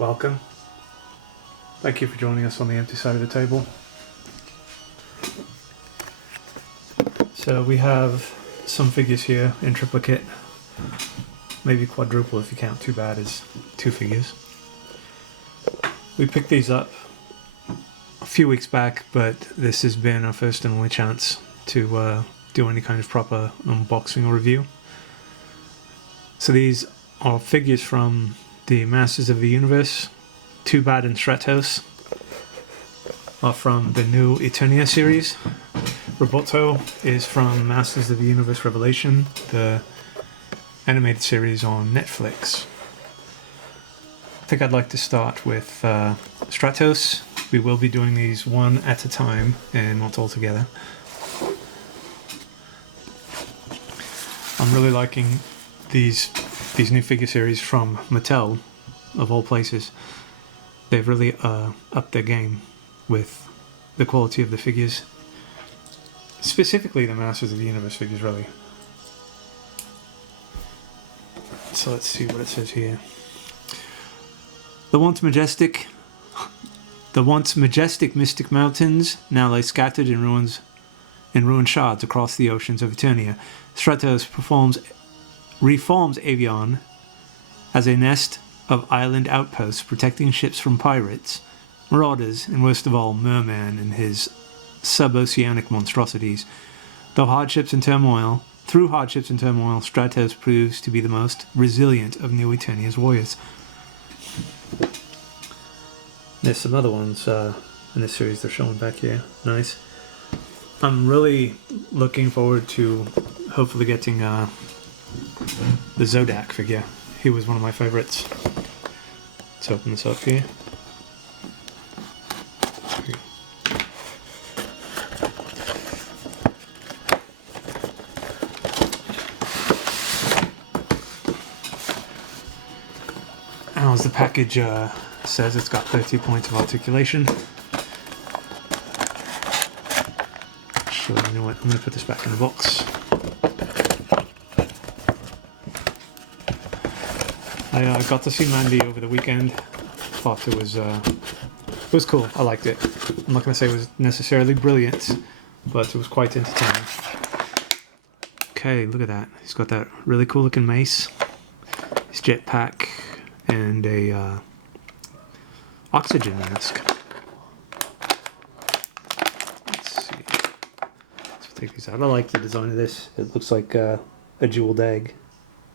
welcome. Thank you for joining us on the empty side of the table. So we have some figures here in triplicate, maybe quadruple if you count Too Bad as two figures. We picked these up a few weeks back, but this has been our first and only chance to do any kind of proper unboxing or review. So these are figures from the Masters of the Universe. Too Bad and Stratos are from the new Eternia series. Roboto is from Masters of the Universe Revelation, the animated series on Netflix. I think I'd like to start with Stratos. We will be doing these one at a time and not all together. I'm really liking these new figure series from Mattel, of all places. They've really upped their game with the quality of the figures. Specifically the Masters of the Universe figures, really. So let's see what it says here. The once majestic mystic mountains now lie scattered in ruined shards across the oceans of Eternia. Stratos reforms Avion as a nest of island outposts protecting ships from pirates, marauders, and worst of all, Merman and his sub-oceanic monstrosities. Through hardships and turmoil, Stratos proves to be the most resilient of New Eternia's warriors. There's some other ones in this series they're showing back here. Nice. I'm really looking forward to hopefully getting the Zodak figure. He was one of my favorites. Let's open this up here. As the package says, it's got 30 points of articulation. So you know what, I'm going to put this back in the box. I got to see Mandy over the weekend. Thought it was cool. I liked it. I'm not going to say it was necessarily brilliant, but it was quite entertaining. Okay, look at that. He's got that really cool looking mace, his jetpack, and a oxygen mask. Let's see. Let's take these out. I like the design of this. It looks like a jeweled egg.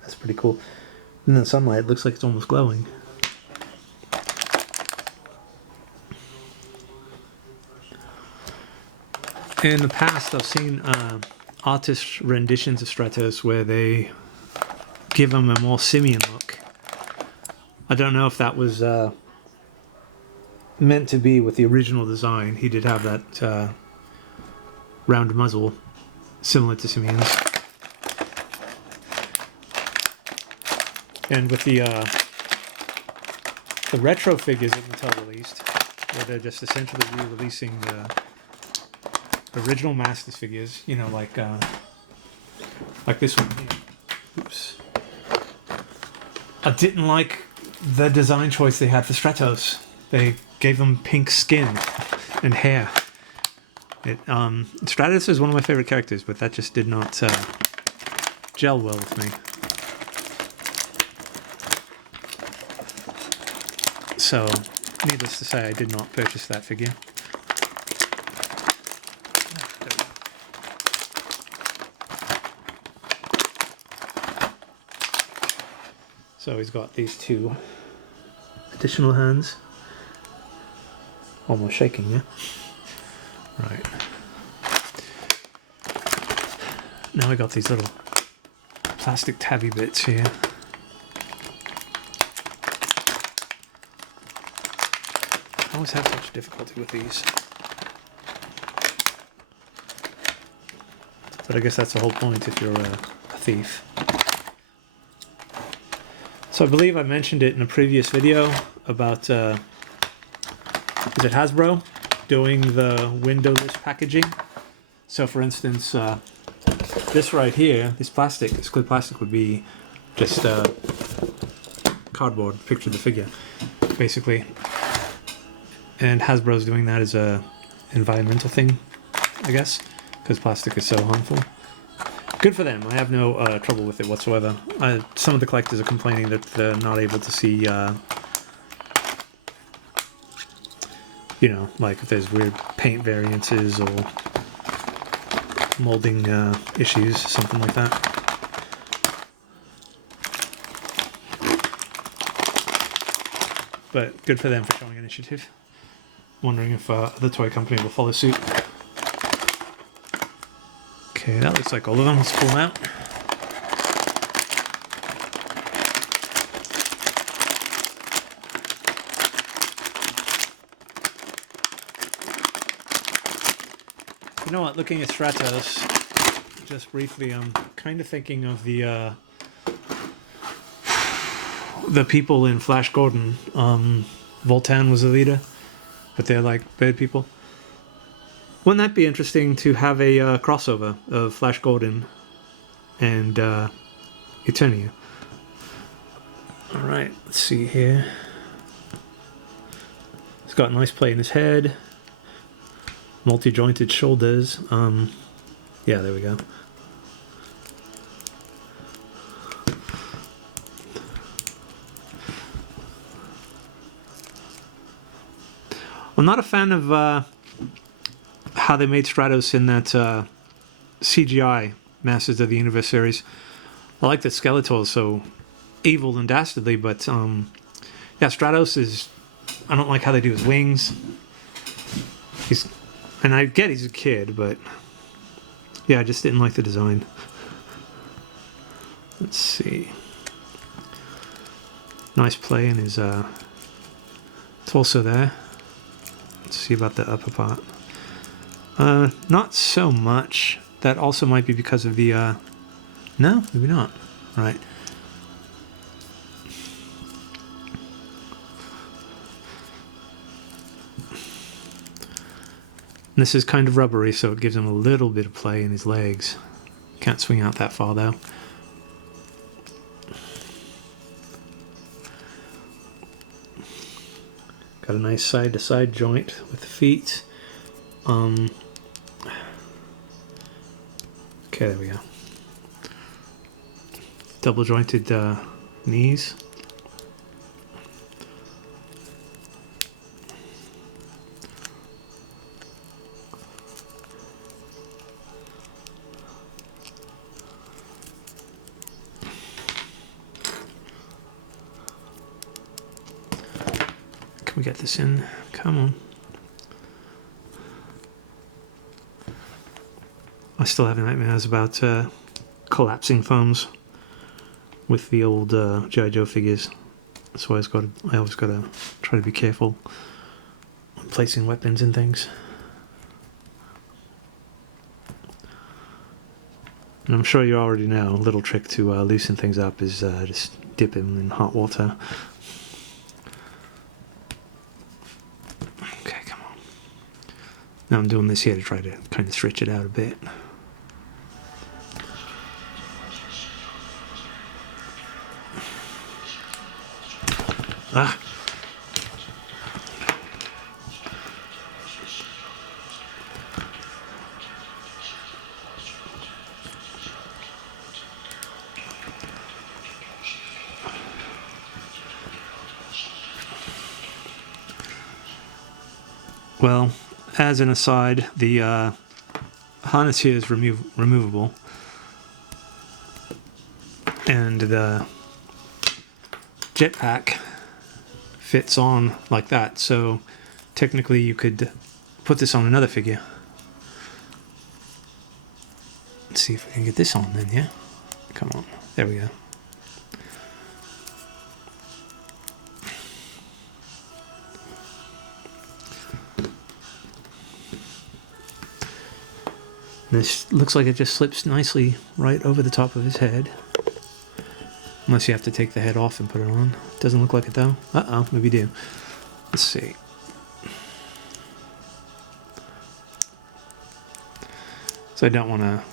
That's pretty cool. In the sunlight, it looks like it's almost glowing. In the past, I've seen artist renditions of Stratos where they give him a more simian look. I don't know if that was meant to be with the original design. He did have that round muzzle, similar to simians. And with the retro figures that Mattel released, where they're just essentially re-releasing the original Masters figures, you know, like this one here. Oops. I didn't like the design choice they had for Stratos. They gave them pink skin and hair. Stratos is one of my favorite characters, but that just did not gel well with me. So, needless to say, I did not purchase that figure. So he's got these two additional hands. Almost shaking, yeah? Right. Now I got these little plastic tabby bits here. I always have such difficulty with these. But I guess that's the whole point if you're a thief. So I believe I mentioned it in a previous video about, is it Hasbro doing the windowless packaging? So for instance, this right here, this clear plastic would be just cardboard, picture the figure. basically. And Hasbro's doing that as a environmental thing, I guess, because plastic is so harmful. Good for them. I have no trouble with it whatsoever. Some of the collectors are complaining that they're not able to see, you know, like if there's weird paint variances or molding issues, something like that. But good for them for showing initiative. Wondering if the toy company will follow suit. Okay, that looks like all of them. Let's pull them out. You know what, looking at Stratos, just briefly, I'm kind of thinking of the people in Flash Gordon. Voltan was the leader, but they're like bird people. Wouldn't that be interesting to have a crossover of Flash Gordon and Eternia? Alright, let's see here. He's got a nice play in his head. Multi-jointed shoulders. Yeah, there we go. I'm not a fan of how they made Stratos in that CGI Masters of the Universe series. I like that Skeletor is so evil and dastardly, but yeah, Stratos is... I don't like how they do his wings. And I get he's a kid, but yeah, I just didn't like the design. Let's see. Nice play in his torso there. Let's see about the upper part. Not so much. That also might be because of the no, maybe not. Right. This is kind of rubbery, so it gives him a little bit of play in his legs. Can't swing out that far though. Got a nice side-to-side joint with the feet. Okay, there we go. Double jointed knees. Can we get this in? Come on. I still have nightmares about collapsing foams with the old G.I. Joe figures. That's why I always got to try to be careful when placing weapons and things. And I'm sure you already know, a little trick to loosen things up is just dip them in hot water. Okay, come on. Now I'm doing this here to try to kind of stretch it out a bit. Ah! Well, as an aside, the harness here is removable, and the jetpack fits on like that, so technically you could put this on another figure. Let's see if we can get this on then, yeah? Come on, there we go. This looks like it just slips nicely right over the top of his head. Unless you have to take the head off and put it on. Doesn't look like it though. Uh-oh, maybe do. Let's see. So I don't want to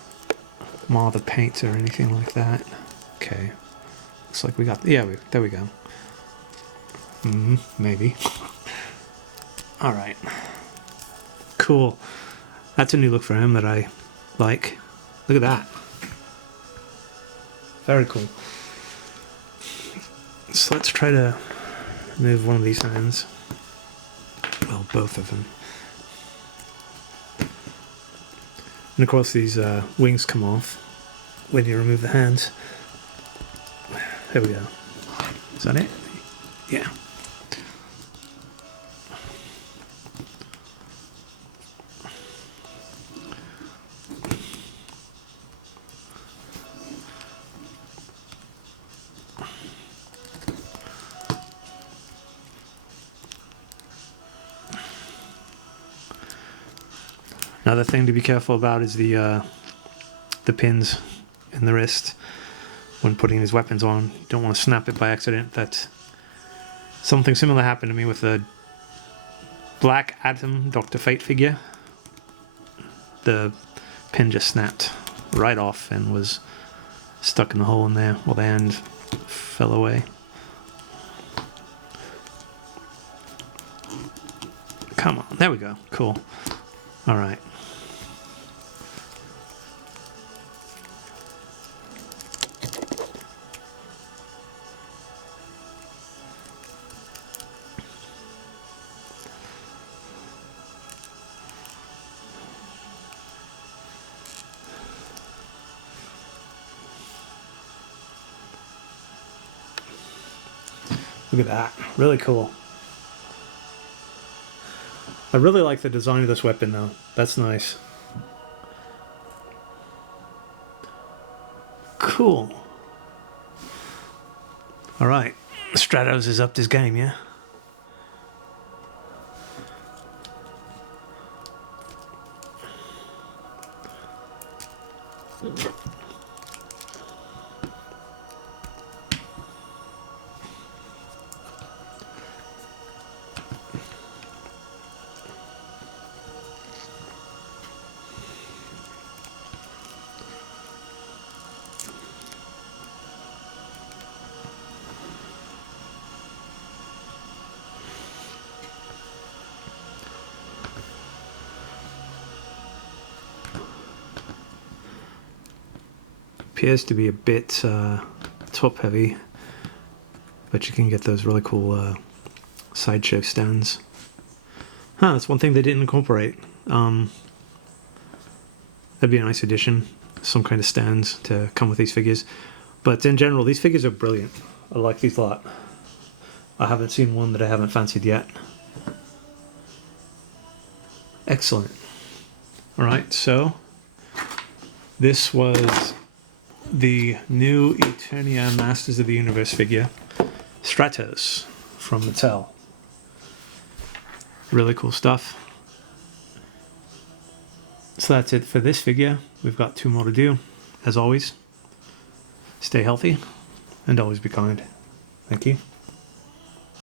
mar the paint or anything like that. Okay. Looks like we got... Yeah, there we go. Maybe. All right. Cool. That's a new look for him that I like. Look at that. Very cool. So let's try to move one of these hands. Well, both of them. And of course these wings come off when you remove the hands. There we go. Is that it? Yeah. Another thing to be careful about is the pins in the wrist when putting these weapons on. You don't want to snap it by accident. That's something similar happened to me with the Black Adam Dr. Fate figure. The pin just snapped right off and was stuck in the hole in there while the hand fell away. Come on, there we go. Cool. All right. Look at that. Really cool. I really like the design of this weapon though. That's nice. Cool. Alright. Stratos is upped his game, yeah? Appears to be a bit top heavy, but you can get those really cool sideshow stands. That's one thing they didn't incorporate. That'd be a nice addition, some kind of stands to come with these figures. But in general, these figures are brilliant. I like these a lot. I haven't seen one that I haven't fancied yet. Excellent. Alright, so this was the new Eternia Masters of the Universe figure, Stratos, from Mattel. Really cool stuff. So that's it for this figure. We've got 2 more to do. As always, stay healthy and always be kind. Thank you.